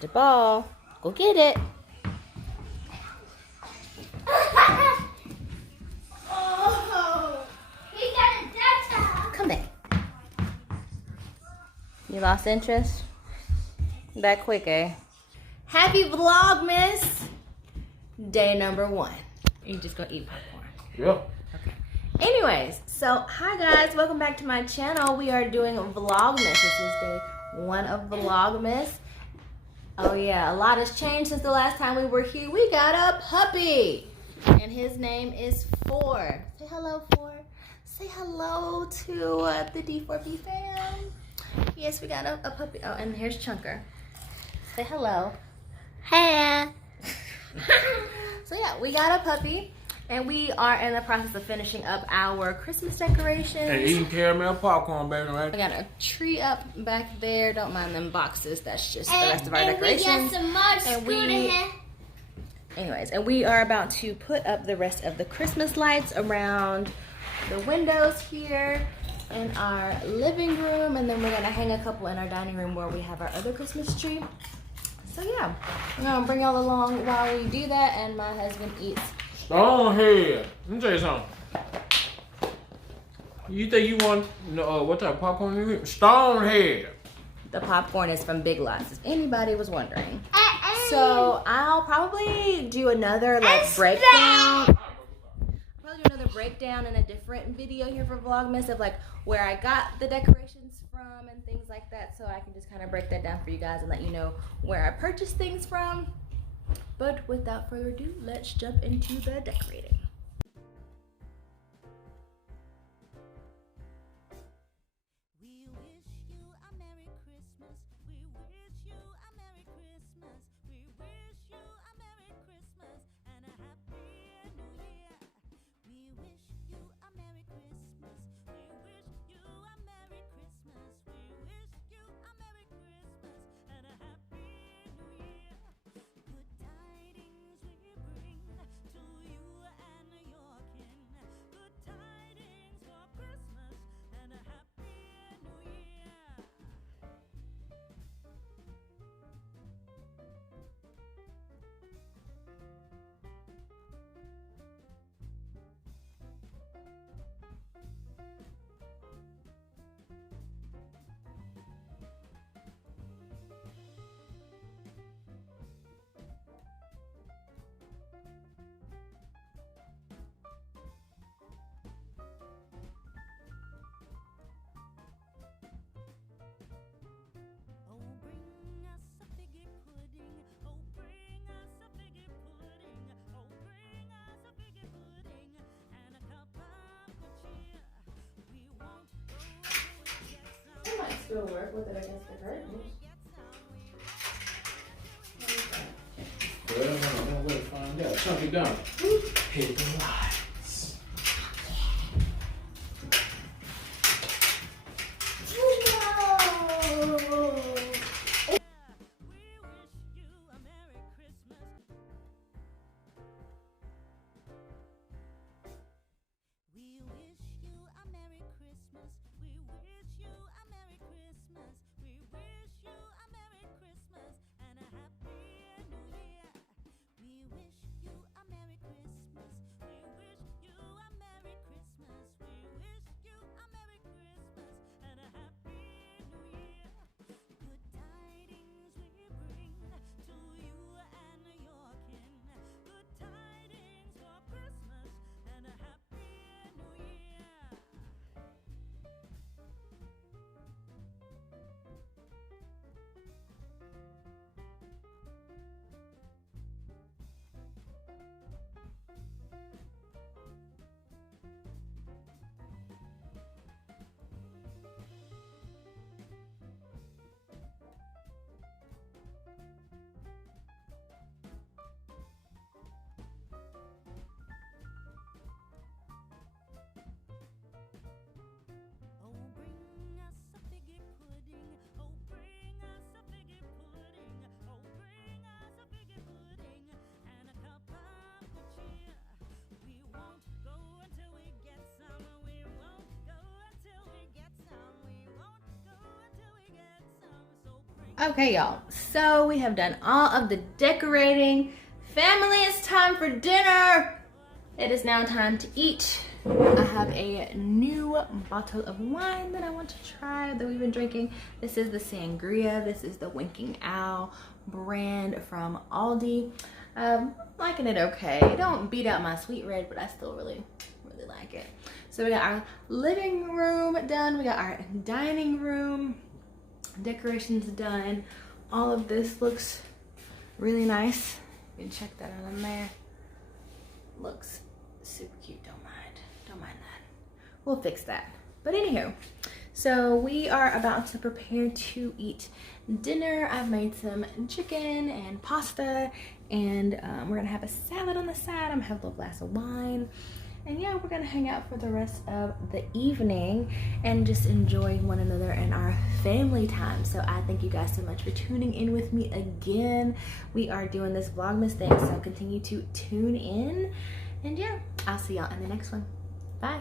got the ball. Go get it. Oh, he got it that time. Come back. You lost interest? That quick, eh? Happy Vlogmas. Day number 1. You just gonna eat popcorn. Yep. Okay. Anyways, so hi guys, welcome back to my channel. We are doing Vlogmas. This is day 1 of Vlogmas. Oh yeah, a lot has changed since the last time we were here. We got a puppy, and his name is 4. Say hello, 4. Say hello to the D4B Fam. Yes, we got a puppy. Oh, and here's Chunker. Say hello. Hey. So yeah, we got a puppy, and we are in the process of finishing up our Christmas decorations. And eating caramel popcorn, baby, right? We got a tree up back there. Don't mind them boxes. That's just the rest of our decorations. And we got some more scooter. Anyways, and we are about to put up the rest of the Christmas lights around the windows here in our living room, and then we're gonna hang a couple in our dining room where we have our other Christmas tree. So yeah, I'm gonna bring y'all along while we do that, and my husband eats. Stonehead. Let me tell you something. You think you want what type of popcorn you eat? Stonehead. The popcorn is from Big Lots, if anybody was wondering. So I'll probably do another breakdown. Probably do another breakdown in a different video here for Vlogmas of like where I got the decorations from and things like that, so I can just kind of break that down for you guys and let you know where I purchased things from. But without further ado, let's jump into the decorating. Still work with it against the curtains. Well, no way to find out. Chunky done. Hit the lights. Okay, y'all, so we have done all of the decorating. Family, it's time for dinner. It is now time to eat. I have a new bottle of wine that I want to try that we've been drinking. This is the Sangria. This is the Winking Owl brand from Aldi. Liking it okay. It don't beat out my sweet red, but I still really like it. So we got our living room done. We got our dining room decorations done. All of this looks really nice. You can check that out on there. Looks super cute. Don't mind that. We'll fix that. But anywho, so we are about to prepare to eat dinner. I've made some chicken and pasta, and we're gonna have a salad on the side. I'm gonna have a little glass of wine, and yeah, we're gonna hang out for the rest of the evening and just enjoy one another and our family time. So I thank you guys so much for tuning in with me again. We are doing this Vlogmas thing, so continue to tune in. And yeah, I'll see y'all in the next one. Bye.